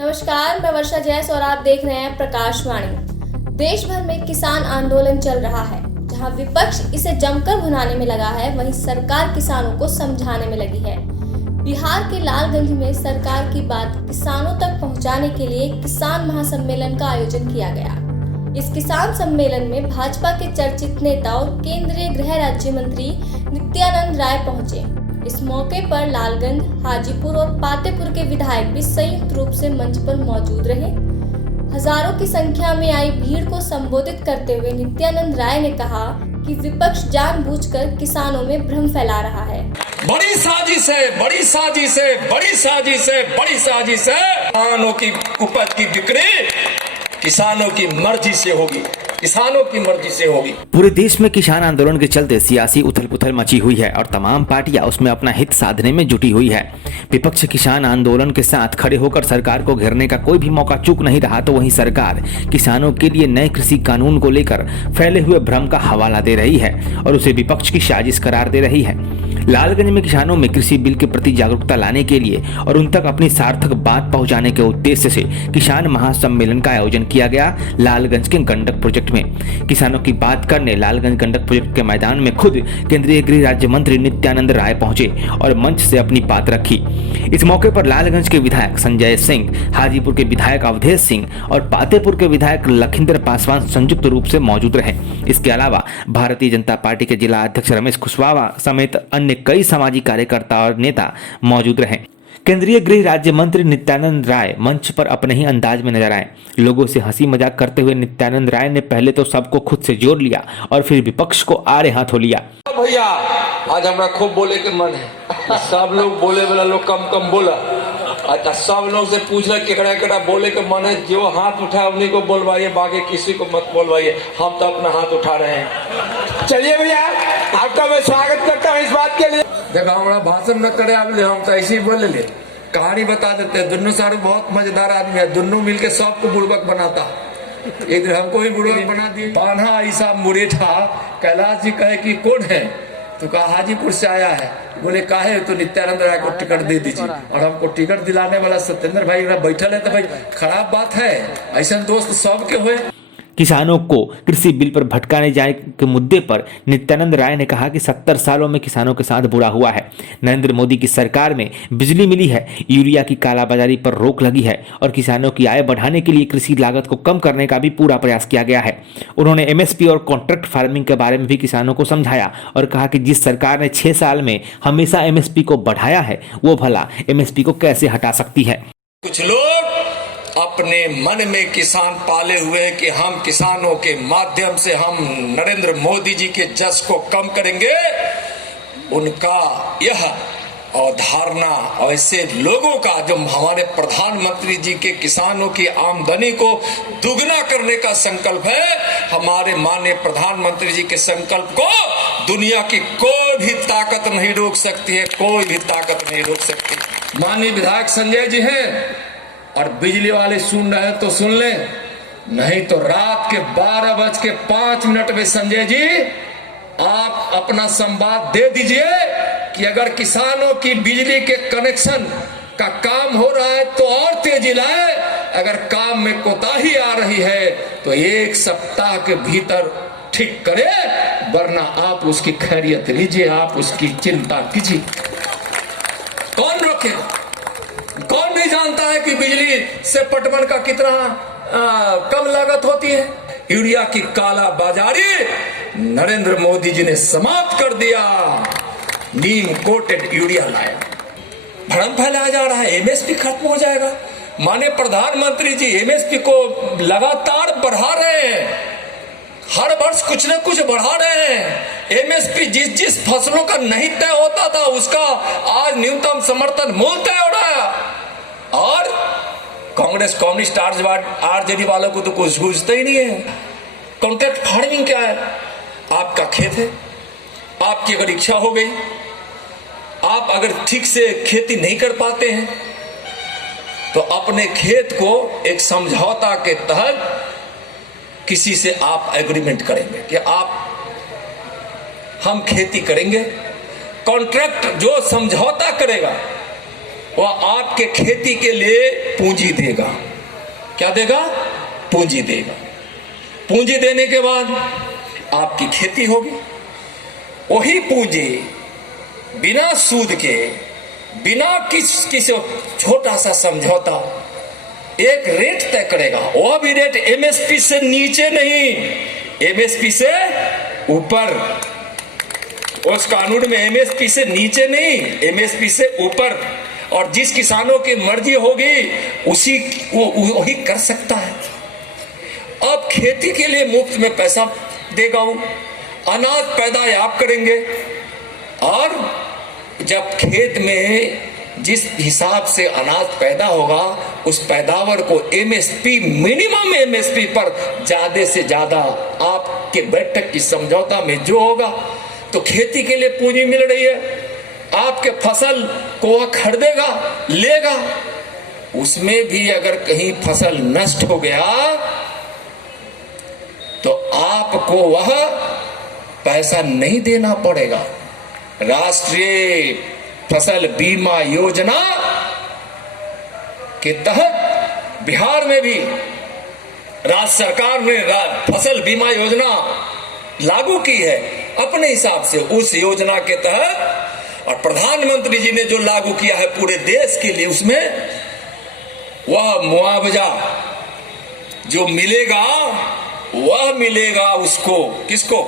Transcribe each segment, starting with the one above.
नमस्कार, मैं वर्षा जैस और आप देख रहे हैं प्रकाशवाणी। देश भर में किसान आंदोलन चल रहा है। जहां विपक्ष इसे जमकर भुनाने में लगा है, वहीं सरकार किसानों को समझाने में लगी है। बिहार के लालगंज में सरकार की बात किसानों तक पहुंचाने के लिए किसान महासम्मेलन का आयोजन किया गया। इस किसान सम्मेलन में भाजपा के चर्चित नेता और केंद्रीय गृह राज्य मंत्री नित्यानंद राय पहुंचे। इस मौके पर लालगंज, हाजीपुर और पातेपुर के विधायक भी संयुक्त रूप से मंच पर मौजूद रहे। हजारों की संख्या में आई भीड़ को संबोधित करते हुए नित्यानंद राय ने कहा कि विपक्ष जानबूझकर किसानों में भ्रम फैला रहा है। बड़ी साजिश है, बड़ी साजिश है, बड़ी साजिश है, बड़ी साजिश है। किसानों की उपज की बिक्री किसानों की मर्जी से होगी, किसानों की मर्जी से होगी। पूरे देश में किसान आंदोलन के चलते सियासी उथल पुथल मची हुई है और तमाम पार्टियां उसमें अपना हित साधने में जुटी हुई है। विपक्ष किसान आंदोलन के साथ खड़े होकर सरकार को घेरने का कोई भी मौका चूक नहीं रहा, तो वहीं सरकार किसानों के लिए नए कृषि कानून को लेकर फैले हुए भ्रम का हवाला दे रही है और उसे विपक्ष की साजिश करार दे रही है। लालगंज में किसानों में कृषि बिल के प्रति जागरूकता लाने के लिए और उन तक अपनी सार्थक बात पहुंचाने के उद्देश्य से किसान महासम्मेलन का आयोजन किया गया। लालगंज के गंडक प्रोजेक्ट में किसानों की बात करने लालगंज गंडक प्रोजेक्ट के मैदान में खुद केंद्रीय गृह राज्य मंत्री नित्यानंद राय पहुंचे और मंच से अपनी बात रखी। इस मौके पर लालगंज के विधायक संजय सिंह, हाजीपुर के विधायक अवधेश सिंह और पातेपुर के विधायक लखिंदर पासवान संयुक्त रूप से मौजूद रहे। इसके अलावा भारतीय जनता पार्टी के जिला अध्यक्ष रमेश कुशवाहा समेत अन्य कई सामाजिक कार्यकर्ता और नेता मौजूद रहे। केंद्रीय गृह राज्य मंत्री नित्यानंद राय मंच पर अपने ही अंदाज में नजर आए। लोगों से हंसी मजाक करते हुए नित्यानंद राय ने पहले तो सबको खुद से जोड़ लिया और फिर विपक्ष को आड़े हाथों लिया। भैया आज हमरा खूब बोले के मन है, सब लोग बोले वाला लोग कम बोला। अच्छा, सब लोग से पूछ रहे केकड़ा बोले के मन है, जो हाथ उठाए उन्हीं को बोलवाइए, बाकी किसी को मत बोलवाइए। हम तो अपना हाथ उठा रहे हैं। चलिए भैया, आपका मैं स्वागत करता हूँ इस बात के लिए। देखो हमारा भाषण न करे आप ले, हम तो ऐसे ही बोल ले। कहानी बता देते हैं। दोनों सारू बहुत मजेदार आदमी है, दोनों मिलके सबको बुड़बक बनाता। एक दिन हमको ही बुड़बक बना दिए। पाना ऐसा मुरेठा कैलाश जी कहे कि कौन है, तो कहा हाजीपुर से आया है। बोले काहे, तो नित्यानंद राय को टिकट दे दीजिए। और हमको टिकट दिलाने वाला सत्येंद्र भाई बैठल है, तो भाई खराब बात है, ऐसा दोस्त सबके हुए। किसानों को कृषि बिल पर भटकाने जाने के मुद्दे पर नित्यानंद राय ने कहा कि 70 सालों में किसानों के साथ बुरा हुआ है। नरेंद्र मोदी की सरकार में बिजली मिली है, यूरिया की कालाबाजारी पर रोक लगी है और किसानों की आय बढ़ाने के लिए कृषि लागत को कम करने का भी पूरा प्रयास किया गया है। उन्होंने एमएसपी और कॉन्ट्रैक्ट फार्मिंग के बारे में भी किसानों को समझाया और कहा कि जिस सरकार ने 6 साल में हमेशा एमएसपी को बढ़ाया है, वो भला एमएसपी को कैसे हटा सकती है। कुछ लोग अपने मन में किसान पाले हुए हैं कि हम किसानों के माध्यम से हम नरेंद्र मोदी जी के जस को कम करेंगे। उनका यह अवधारणा ऐसे लोगों का जो हमारे प्रधानमंत्री जी के किसानों की आमदनी को दुगना करने का संकल्प है, हमारे माननीय प्रधानमंत्री जी के संकल्प को दुनिया की कोई भी ताकत नहीं रोक सकती है, कोई भी ताकत नहीं रोक सकती। माननीय विधायक संजय जी हैं और बिजली वाले सुन रहे हैं तो सुन ले, नहीं तो रात के 12:05 में संजय जी आप अपना संवाद दे दीजिए कि अगर किसानों की बिजली के कनेक्शन का काम हो रहा है तो और तेजी लाए, अगर काम में कोताही आ रही है तो 1 सप्ताह के भीतर ठीक करे, वरना आप उसकी खैरियत लीजिए, आप उसकी चिंता कीजिए। कौन रोकेगा? कौन नहीं जानता है कि बिजली से पटवन का कितना कम लागत होती है। यूरिया की काला बाजारी नरेंद्र मोदी जी ने समाप्त कर दिया। नीम कोटेड यूरिया लाया, भ्रम फैलाया जा रहा है, एमएसपी खत्म हो जाएगा। माननीय प्रधानमंत्री जी एमएसपी को लगातार बढ़ा रहे हैं, हर वर्ष कुछ न कुछ बढ़ा रहे हैं। एमएसपी जिस फसलों का नहीं तय होता था उसका आज न्यूनतम समर्थन मूल्य तय हो रहा है। और कांग्रेस कम्युनिस्ट आरजेडी वालों को तो कुछ सूझता ही नहीं है। कॉन्ट्रैक्ट फार्मिंग क्या है? आपका खेत है, आपकी अगर इच्छा हो गई, आप अगर ठीक से खेती नहीं कर पाते हैं तो अपने खेत को एक समझौता के तहत किसी से आप एग्रीमेंट करेंगे कि हम खेती करेंगे। कॉन्ट्रैक्ट जो समझौता करेगा वह आपके खेती के लिए पूंजी देगा। क्या देगा? पूंजी देगा। पूंजी देने के बाद आपकी खेती होगी। वही पूंजी बिना सूद के, बिना किसी छोटा सा समझौता एक रेट तय करेगा। वह भी रेट एमएसपी से नीचे नहीं, एमएसपी से ऊपर। उस कानून में एमएसपी से नीचे नहीं, एमएसपी से ऊपर। और जिस किसानों की मर्जी होगी उसी वही कर सकता है। अब खेती के लिए मुफ्त में पैसा देगा वो, अनाज पैदा आप करेंगे। और जब खेत में जिस हिसाब से अनाज पैदा होगा उस पैदावार को एमएसपी, मिनिमम एमएसपी पर ज्यादा से ज्यादा आपके बैठक की समझौता में जो होगा, तो खेती के लिए पूंजी मिल रही है। आपके फसल को वह खरीदेगा, लेगा। उसमें भी अगर कहीं फसल नष्ट हो गया तो आपको वह पैसा नहीं देना पड़ेगा। राष्ट्रीय फसल बीमा योजना के तहत बिहार में भी राज्य सरकार ने फसल बीमा योजना लागू की है अपने हिसाब से। उस योजना के तहत और प्रधानमंत्री जी ने जो लागू किया है पूरे देश के लिए, उसमें वह मुआवजा जो मिलेगा वह मिलेगा उसको, किसको?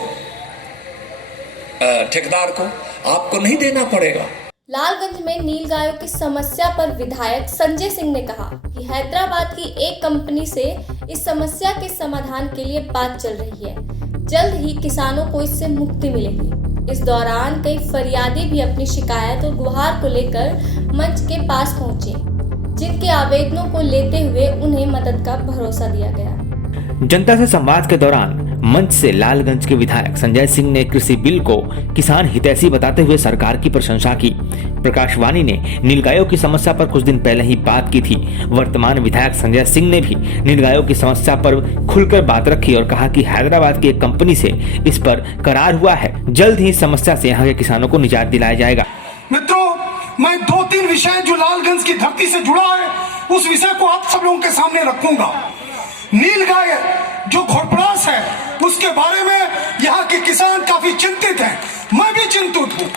ठेकेदार को। आपको नहीं देना पड़ेगा। लालगंज में नीलगायों की समस्या पर विधायक संजय सिंह ने कहा कि हैदराबाद की एक कंपनी से इस समस्या के समाधान के लिए बात चल रही है। जल्द ही किसानों को इससे मुक्ति मिलेगी। इस दौरान कई फरियादी भी अपनी शिकायत और गुहार को लेकर मंच के पास पहुंचे, जिनके आवेदनों को लेते हुए उन्हें मदद का भरोसा दिया गया। जनता से संवाद के दौरान मंच से लालगंज के विधायक संजय सिंह ने कृषि बिल को किसान हितैषी बताते हुए सरकार की प्रशंसा की। प्रकाशवाणी ने नीलगायों की समस्या पर कुछ दिन पहले ही बात की थी। वर्तमान विधायक संजय सिंह ने भी नीलगायों की समस्या पर खुलकर बात रखी और कहा कि हैदराबाद की एक कंपनी से इस पर करार हुआ है। जल्द ही इस समस्या से यहाँ के किसानों को निजात दिलाया जाएगा। मित्रों, मैं 2-3 विषय जो लालगंज की धरती से जुड़ा है उस विषय को आप सब लोगों के सामने रखूंगा। नीलगाय जो घोड़पड़ास है उसके बारे में यहाँ के किसान काफी चिंतित हैं। मैं भी चिंतित हूँ।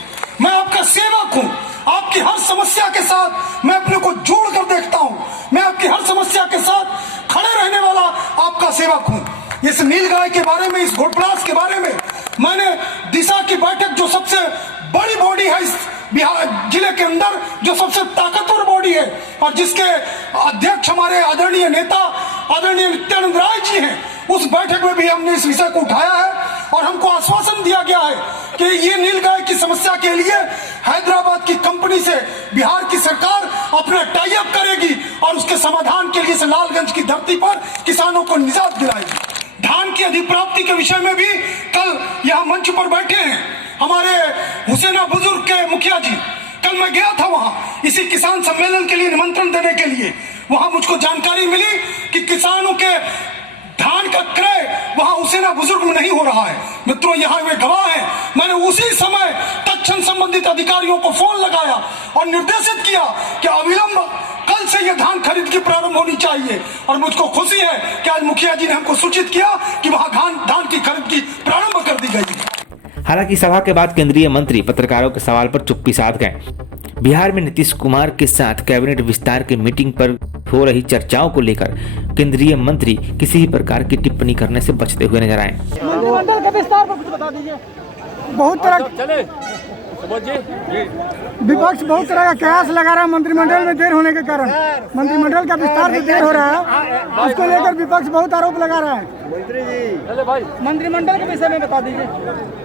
मैं आपका सेवक हूँ। आपकी हर समस्या के साथ मैं अपने को जोड़ कर देखता हूँ। मैं आपकी हर समस्या के साथ खड़े रहने वाला आपका सेवक हूँ। इस नीलगाय के बारे में, इस घोड़पड़ास के बारे में मैंने दिशा की बैठक, जो सबसे बड़ी बॉडी है इस बिहार जिले के अंदर, जो सबसे ताकतवर बॉडी है और जिसके अध्यक्ष हमारे आदरणीय नेता आदरणीय नित्यानंद राय जी हैं, उस बैठक में भी हमने इस विषय को उठाया है और हमको आश्वासन दिया गया है कि ये नीलगाय की समस्या के लिए हैदराबाद की कंपनी से बिहार की सरकार अपना टाई अप करेगी और उसके समाधान के लिए लालगंज की धरती पर किसानों को निजात दिलाएगी। धान की अधिप्राप्ति के विषय में भी कल यहाँ मंच पर बैठे हैं हमारे हुसैना बुजुर्ग के मुखिया जी। कल मैं गया था वहां इसी किसान सम्मेलन के लिए निमंत्रण देने के लिए। वहां मुझको जानकारी मिली कि किसानों के धान का क्रय वहां हुसैना बुजुर्ग में नहीं हो रहा है। मित्रों, यहाँ वे गवाह हैं। मैंने उसी समय तत्क्षण संबंधित अधिकारियों को फोन लगाया और निर्देशित किया कि अविलंब कल से यह धान खरीद की प्रारंभ होनी चाहिए। और मुझको खुशी है कि आज मुखिया जी ने हमको सूचित किया कि वहां धान की खरीद की प्रारंभ कर दी गई। हालांकि सभा के बाद केंद्रीय मंत्री पत्रकारों के सवाल पर चुप्पी साध गए। बिहार में नीतीश कुमार के साथ कैबिनेट विस्तार की मीटिंग पर हो रही चर्चाओं को लेकर केंद्रीय मंत्री किसी भी प्रकार की टिप्पणी करने से बचते हुए नजर आए। मंत्रिमंडल के विस्तार पर कुछ बता दीजिए। बहुत तरह विपक्ष बहुत तरह का कयास लगा रहा है मंत्रिमंडल में देर होने के कारण। मंत्रिमंडल का विस्तार में देर हो रहा है, उसको लेकर विपक्ष बहुत आरोप लगा रहा है। मंत्री जी, मंत्रिमंडल के विषय में बता दीजिए।